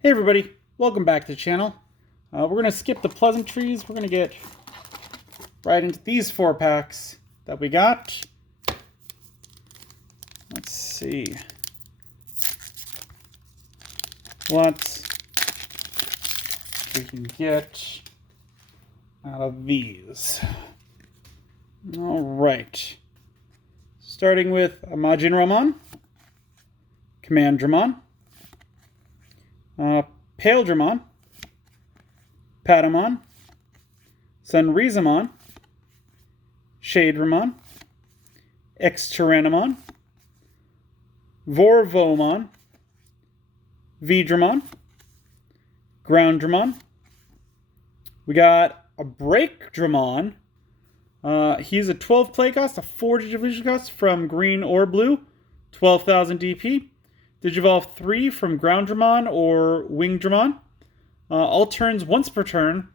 Hey everybody, welcome back to the channel. We're going to skip the pleasantries. We're going to get right into these 4-packs that we got. Let's see what we can get out of these. Alright. Starting with Majin Ramon, Command Dramon, Pale Dramon, Patamon, Sunrizamon, Shade Ramon, X-Tyrannomon, Vorvomon, V-Dramon, Ground Dramon. We got a Break Dramon. He's a 12 play cost, a 4 Digivolution cost from green or blue, 12,000 DP. Digivolve 3 from Ground Dramon or Wing Dramon. All turns once per turn.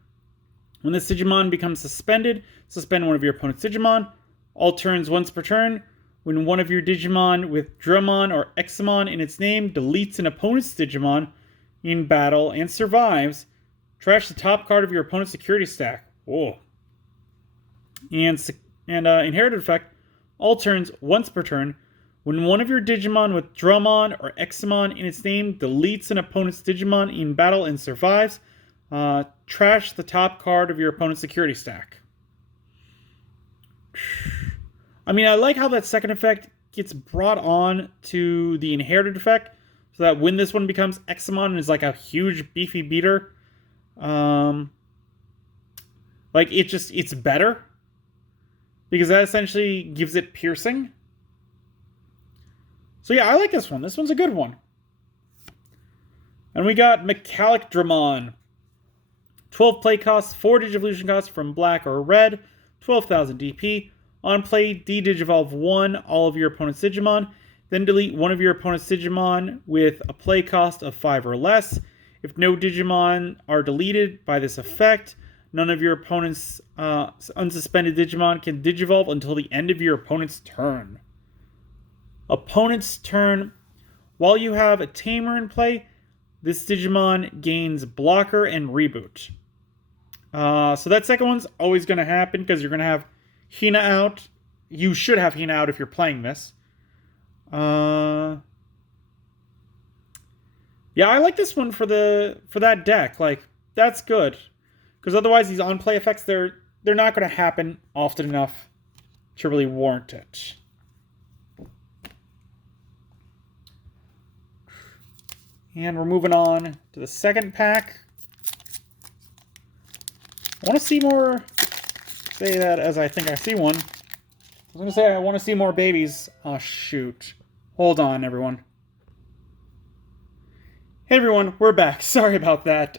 When this Digimon becomes suspended, suspend one of your opponent's Digimon. All turns once per turn. When one of your Digimon with Dramon or Examon in its name deletes an opponent's Digimon in battle and survives, trash the top card of your opponent's security stack. Whoa. And inherited effect, all turns once per turn. When one of your Digimon with Dramon or Examon in its name deletes an opponent's Digimon in battle and survives, trash the top card of your opponent's security stack. I mean, I like how that second effect gets brought on to the inherited effect, so that when this one becomes Examon and is like a huge beefy beater, like it's better. Because that essentially gives it piercing. So yeah, I like this one. This one's a good one. And we got Metallic Dramon. 12 play costs, 4 Digivolution costs from black or red, 12,000 DP. On play, de-Digivolve 1 all of your opponent's Digimon. Then delete one of your opponent's Digimon with a play cost of 5 or less. If no Digimon are deleted by this effect, none of your opponent's unsuspended Digimon can Digivolve until the end of your opponent's turn. Opponent's turn. While you have a Tamer in play, this Digimon gains Blocker and Reboot. So that second one's always going to happen because you're going to have Hina out. You should have Hina out if you're playing this. Yeah, I like this one for that deck. Like, that's good. Because otherwise, these on-play effects, they're not going to happen often enough to really warrant it. And we're moving on to the second pack. I want to see more, say that as I think I see one. I was going to say I want to see more babies. Oh, shoot. Hold on, everyone. Hey, everyone, we're back. Sorry about that.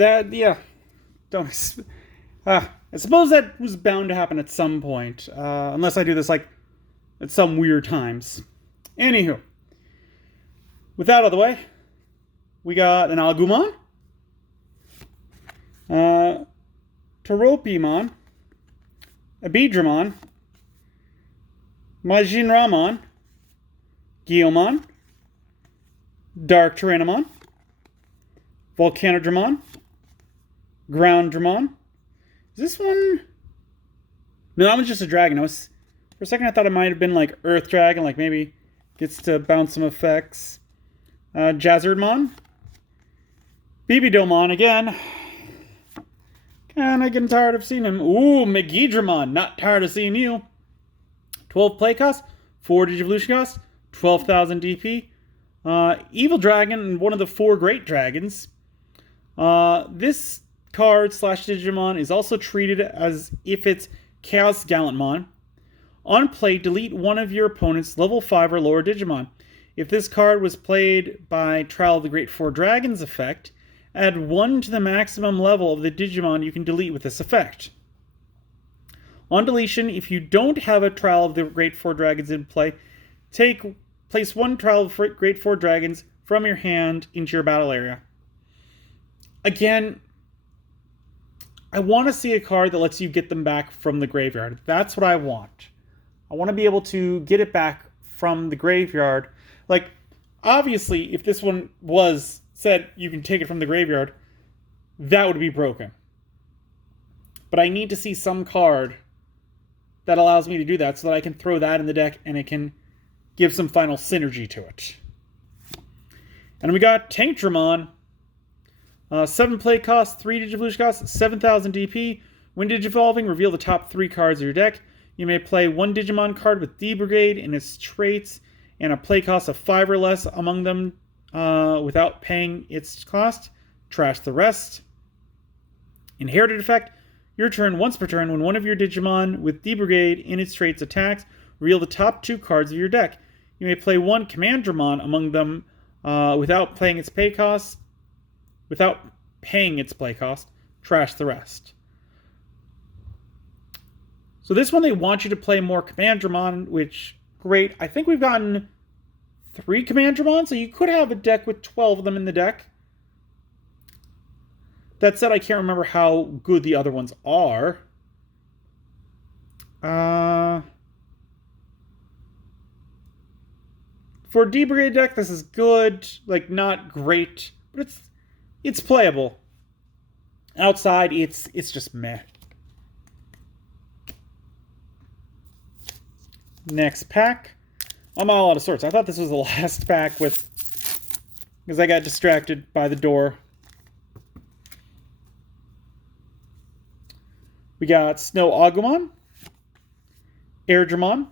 Yeah. I suppose that was bound to happen at some point. Unless I do this, like, at some weird times. Anywho. With that out of the way, we got an Agumon, Toropimon, a Beedramon, Majin Ramon, Guilmon, Dark Tyrannomon, Volcanodramon, Ground Dramon. Is this one? No, that one's just a dragon. For a second I thought it might have been like Earth Dragon, like maybe gets to bounce some effects. Jazzerdmon, Bibidomon again. Kinda getting tired of seeing him. Ooh, Megidramon, not tired of seeing you. 12 play cost, 4 Digivolution cost, 12,000 DP. Evil Dragon and one of the 4 Great Dragons. This card / Digimon is also treated as if it's Chaos Gallantmon. On play, delete one of your opponent's level 5 or lower Digimon. If this card was played by Trial of the Great Four Dragons effect, add 1 to the maximum level of the Digimon you can delete with this effect. On deletion, if you don't have a Trial of the Great Four Dragons in play, place 1 Trial of the Great Four Dragons from your hand into your battle area. Again, I want to see a card that lets you get them back from the graveyard. That's what I want. I want to be able to get it back from the graveyard. Like, Obviously, if this one was said you can take it from the graveyard, that would be broken. But I need to see some card that allows me to do that so that I can throw that in the deck and it can give some final synergy to it. And we got Tankdramon. 7 play cost, 3 Digivolution cost, 7,000 DP. When Digivolving, reveal the top 3 cards of your deck. You may play 1 Digimon card with D-Brigade and its traits and a play cost of 5 or less among them without paying its cost. Trash the rest. Inherited effect. Your turn, once per turn, when one of your Digimon with D-Brigade in its traits attacks, reveal the top 2 cards of your deck. You may play 1 Commandramon among them without paying its play cost. Trash the rest. So this one, they want you to play more Commandramon, which, great. I think we've gotten 3 Commandramon, so you could have a deck with 12 of them in the deck. That said, I can't remember how good the other ones are. For a D-Brigade deck, this is good. Like, not great, but it's playable. Outside, it's just meh. Next pack. I'm all out of sorts. I thought this was the last pack because I got distracted by the door. We got Snow Agumon, Airdramon,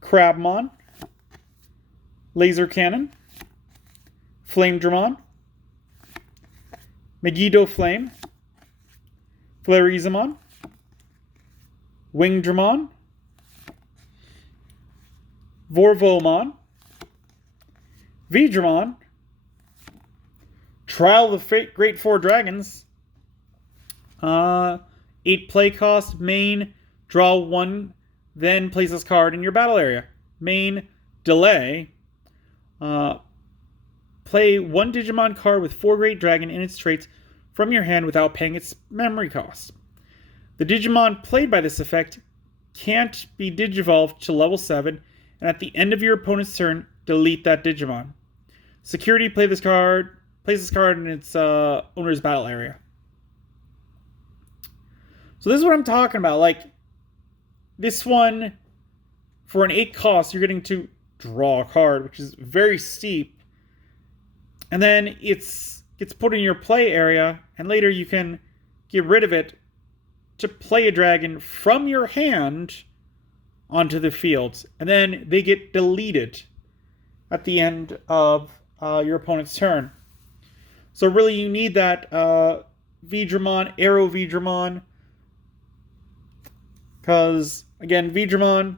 Crabmon, Laser Cannon, Flamedramon, Megiddo Flame, Flarizamon, Wingdramon, Vorvomon, Vidramon, Trial of the Great Four Dragons, 8 play cost, main, draw 1, then place this card in your battle area. Main, delay, play 1 Digimon card with 4 Great Dragon in its traits from your hand without paying its memory cost. The Digimon played by this effect can't be Digivolved to level 7, and at the end of your opponent's turn, delete that Digimon. Security, place this card in its owner's battle area. So this is what I'm talking about. Like, this one, for an 8 cost, you're getting to draw a card, which is very steep. And then it gets put in your play area, and later you can get rid of it to play a dragon from your hand onto the field. And then they get deleted at the end of your opponent's turn. So really you need that Vidramon, Arrow Vidramon, because, again, Vidramon,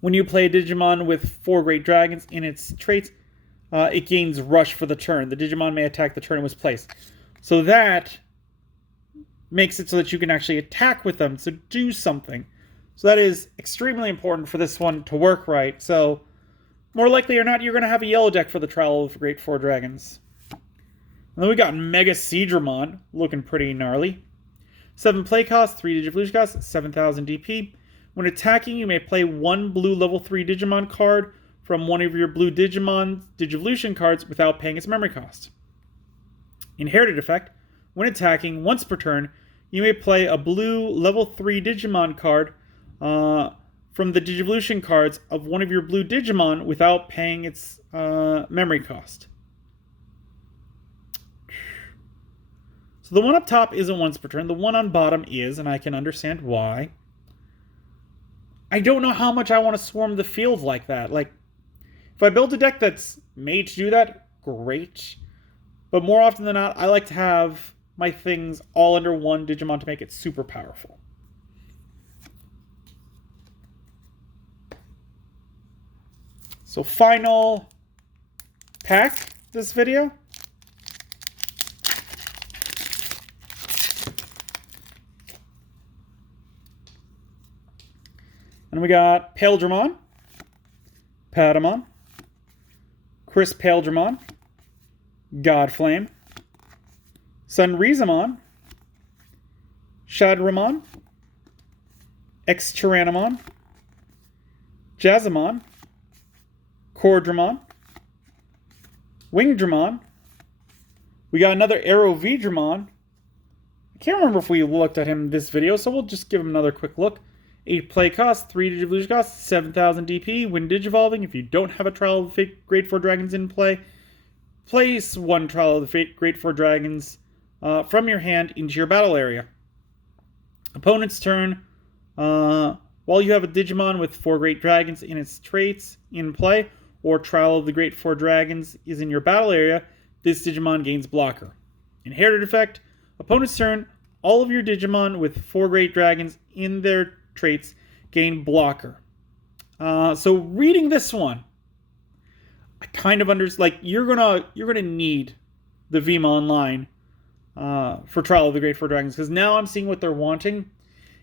when you play a Digimon with 4 Great Dragons in its traits, it gains Rush for the turn. The Digimon may attack the turn it was placed. So that makes it so that you can actually attack with them to do something. So that is extremely important for this one to work right. So, more likely or not, you're going to have a yellow deck for the Trial of the Great Four Dragons. And then we got Mega Seadramon, looking pretty gnarly. 7 play cost, 3 Digivolution cost, 7,000 DP. When attacking, you may play 1 blue level 3 Digimon card from one of your blue Digimon Digivolution cards without paying its memory cost. Inherited effect. When attacking, once per turn, you may play a blue level 3 Digimon card from the Digivolution cards of one of your blue Digimon without paying its memory cost. So the one up top isn't once per turn. The one on bottom is, and I can understand why. I don't know how much I want to swarm the field like that. Like, if I build a deck that's made to do that, great. But more often than not, I like to have my things all under one Digimon to make it super powerful. So final pack this video. And we got Paildramon, Patamon, Chris Paildramon, Godflame, Sunrizamon, Shadramon, X-Tyrannomon, Jazzamon, Cordramon, Wingdramon. We got another Arrow Vdramon. I can't remember if we looked at him in this video, so we'll just give him another quick look. 8 play cost, 3 Digivolution cost, 7,000 DP. When Digivolving, if you don't have a Trial of the Fate Great Four Dragons in play, place 1 Trial of the Fate Great Four Dragons from your hand into your battle area. Opponent's turn. While you have a Digimon with 4 Great Dragons in its traits in play, or Trial of the Great Four Dragons is in your battle area, this Digimon gains Blocker. Inherited effect. Opponent's turn. All of your Digimon with 4 Great Dragons in their traits gain Blocker. So reading this one, I kind of understand. Like you're gonna need the Vmon line for Trial of the Great Four Dragons, because now I'm seeing what they're wanting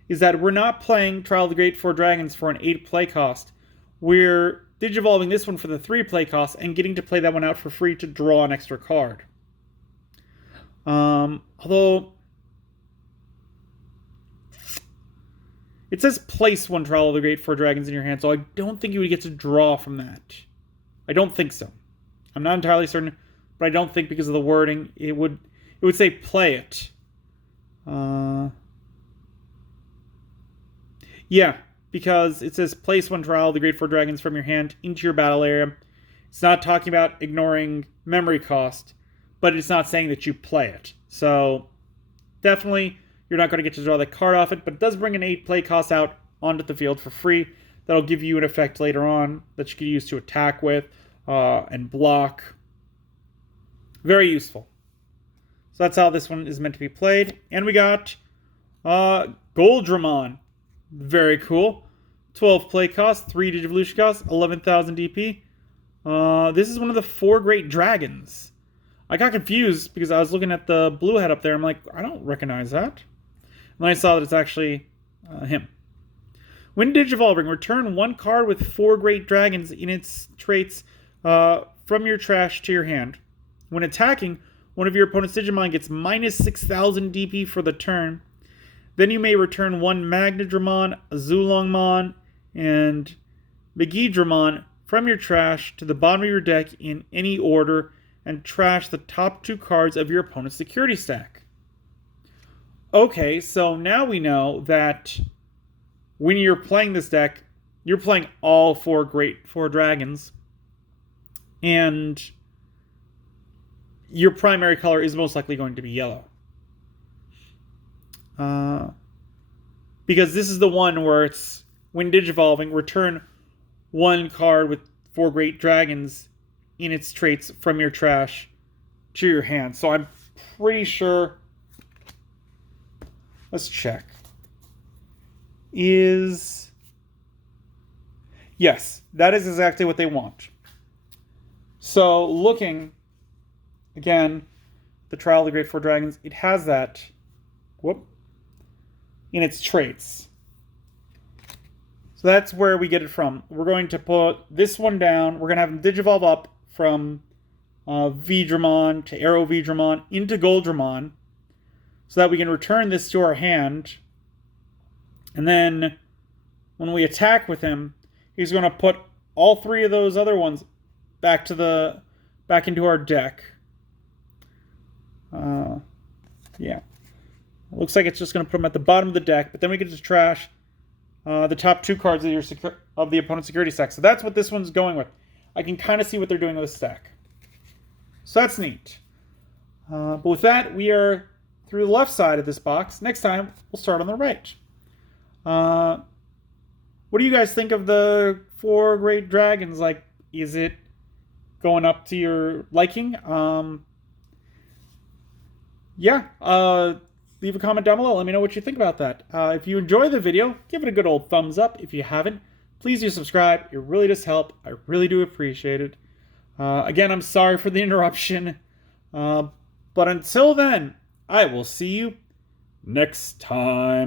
is that we're not playing Trial of the Great Four Dragons for an 8 play cost. We're Digivolving this one for the 3 play cost and getting to play that one out for free to draw an extra card. Although it says place 1 Trial of the Great Four Dragons in your hand, so I don't think you would get to draw from that. I don't think so. I'm not entirely certain, but I don't think because of the wording it would say play it. Yeah, because it says place 1 Trial of the Great Four Dragons from your hand into your battle area. It's not talking about ignoring memory cost, but it's not saying that you play it. So definitely you're not going to get to draw the card off it, but it does bring an 8 play cost out onto the field for free. That'll give you an effect later on that you can use to attack with and block. Very useful. So that's how this one is meant to be played. And we got Goldramon. Very cool. 12 play cost, 3 Digivolution cost, 11,000 DP. This is one of the 4 Great Dragons. I got confused because I was looking at the blue head up there. I'm like, I don't recognize that. And then I saw that it's actually him. When Digivolving, return 1 card with 4 Great Dragons in its traits from your trash to your hand. When attacking, one of your opponent's Digimon gets minus 6,000 DP for the turn. Then you may return 1 Magnadramon, a Zulongmon, and Megidramon from your trash to the bottom of your deck in any order and trash the top 2 cards of your opponent's security stack. Okay, so now we know that when you're playing this deck, you're playing all 4 Great Four Dragons, and your primary color is most likely going to be yellow. Because this is the one where it's, when Digivolving, return 1 card with 4 Great Dragons in its traits from your trash to your hand. So I'm pretty sure... Let's check. Yes, that is exactly what they want. So looking, again, the Trial of the Great Four Dragons, it has that... in its traits. So that's where we get it from. We're going to put this one down. We're going to have them Digivolve up from Vdramon to Arrow Vdramon into Goldramon so that we can return this to our hand. And then when we attack with him, he's going to put all 3 of those other ones back into our deck. Yeah. Looks like it's just going to put them at the bottom of the deck, but then we get to trash the top 2 cards of the opponent's security stack. So that's what this one's going with. I can kind of see what they're doing with the stack. So that's neat. But with that, we are through the left side of this box. Next time, we'll start on the right. What do you guys think of the 4 Great Dragons? Like, is it going up to your liking? Leave a comment down below. Let me know what you think about that. If you enjoy the video, give it a good old thumbs up. If you haven't, please do subscribe. It really does help. I really do appreciate it. Again, I'm sorry for the interruption. But until then, I will see you next time.